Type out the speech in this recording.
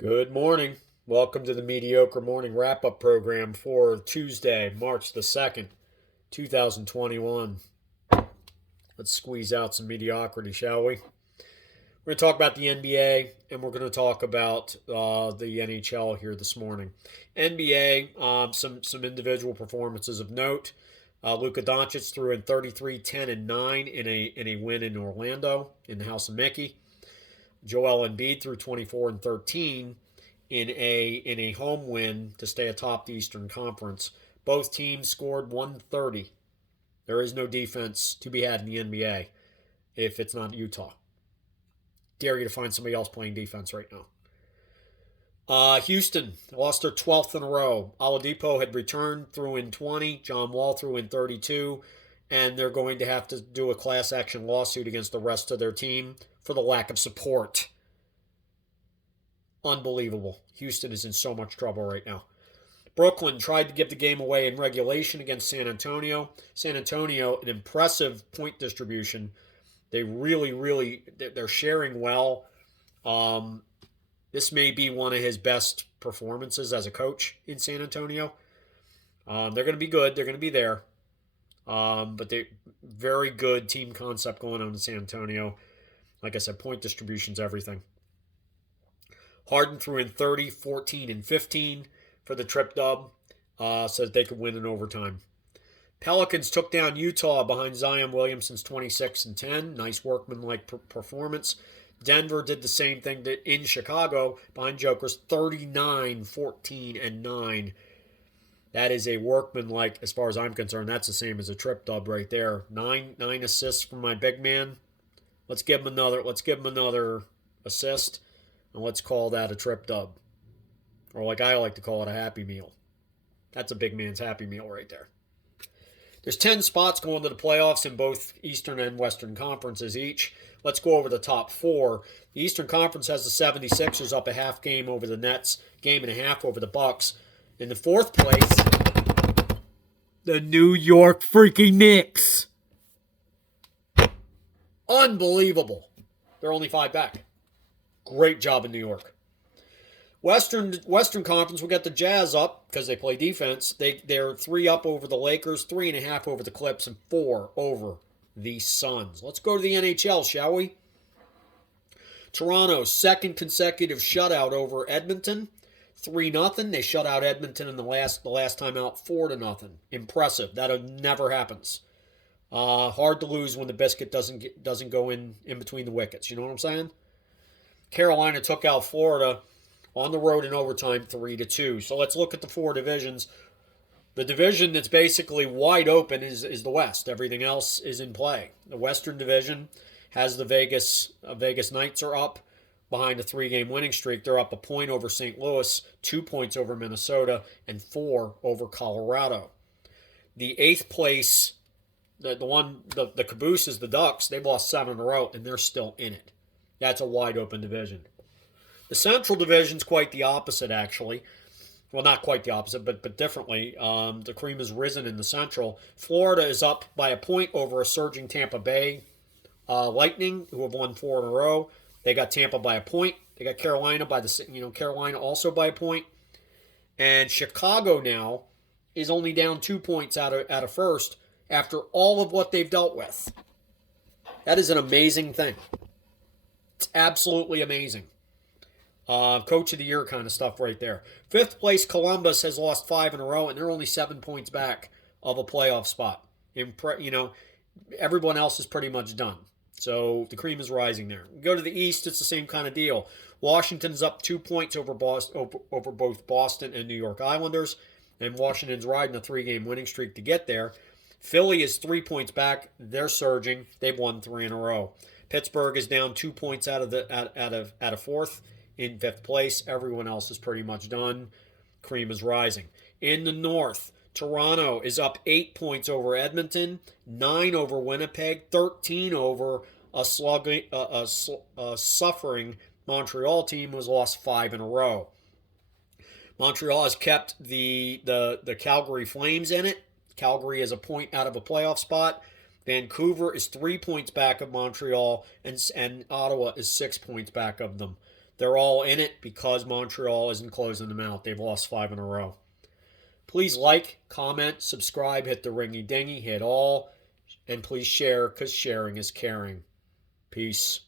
Good morning. Welcome to the Mediocre Morning Wrap-Up program for Tuesday, March the 2nd, 2021. Let's squeeze out some mediocrity, shall we? We're going to talk about the NBA, and we're going to talk about the NHL here this morning. NBA, some individual performances of note. Luka Doncic threw in 33, 10, and 9 in a win in Orlando in the House of Mickey. Joel Embiid threw 24 and 13 in a home win to stay atop the Eastern Conference. Both teams scored 130. There is no defense to be had in the NBA if it's not Utah. Dare you to find somebody else playing defense right now. Houston lost their 12th in a row. Oladipo had returned, threw in 20. John Wall threw in 32. And they're going to have to do a class action lawsuit against the rest of their team for the lack of support. Unbelievable. Houston is in so much trouble right now. Brooklyn tried to give the game away in regulation against San Antonio. San Antonio, an impressive point distribution. They're sharing well. This may be one of his best performances as a coach in San Antonio. They're going to be good. They're going to be there. But they very good team concept going on in San Antonio. Like I said, point distribution's everything. Harden threw in 30, 14, and 15 for the trip dub so that they could win in overtime. Pelicans took down Utah behind Zion Williamson's 26 and 10. Nice workmanlike performance. Denver did the same thing in Chicago behind Joker's 39, 14, and 9. That is a workmanlike, as far as I'm concerned. That's the same as a trip dub right there. Nine assists from my big man. Let's give him another assist, and let's call that a trip dub, or like I like to call it, a happy meal. That's a big man's happy meal right there. There's 10 spots going to the playoffs in both Eastern and Western conferences each. Let's go over the top four. The Eastern Conference has the 76ers up a half game over the Nets, game and a half over the Bucks. In the fourth place, the New York freaking Knicks. Unbelievable. They're only 5 back. Great job in New York. Western Conference, we got the Jazz up because they play defense. They're 3 up over the Lakers, 3.5 over the Clips, and 4 over the Suns. Let's go to the NHL, shall we? Toronto, second consecutive shutout over Edmonton. 3-0. They shut out Edmonton in the last time out, 4-0. Impressive. That never happens. Hard to lose when the biscuit doesn't go in between the wickets. You know what I'm saying? Carolina took out Florida on the road in overtime, 3-2. So let's look at the 4 divisions. The division that's basically wide open is the West. Everything else is in play. The Western Division has the Vegas Knights are up behind a 3-game winning streak. They're up a point over St. Louis, 2 points over Minnesota, and 4 over Colorado. The 8th place, the caboose is the Ducks. They've lost 7 in a row, and they're still in it. That's a wide open division. The Central Division's quite the opposite, actually. Well, not quite the opposite, but differently. The cream has risen in the Central. Florida is up by a point over a surging Tampa Bay Lightning, who have won 4 in a row. They got Tampa by a point. They got Carolina Carolina also by a point. And Chicago now is only down 2 points out of first after all of what they've dealt with. That is an amazing thing. It's absolutely amazing. Coach of the year kind of stuff right there. 5th place, Columbus has lost 5 in a row, and they're only 7 points back of a playoff spot. Everyone else is pretty much done. So the cream is rising there. Go to the East, it's the same kind of deal. Washington's up 2 points over both Boston and New York Islanders, and Washington's riding a 3-game winning streak to get there. Philly is 3 points back. They're surging. They've won 3 in a row. Pittsburgh is down 2 points out of 4th in 5th place. Everyone else is pretty much done. Cream is rising. In the North, Toronto is up 8 points over Edmonton, 9 over Winnipeg, 13 over a suffering Montreal team who has lost 5 in a row. Montreal has kept the Calgary Flames in it. Calgary is a point out of a playoff spot. Vancouver is 3 points back of Montreal, and Ottawa is 6 points back of them. They're all in it because Montreal isn't closing them out. They've lost 5 in a row. Please like, comment, subscribe, hit the ringy dingy, hit all, and please share because sharing is caring. Peace.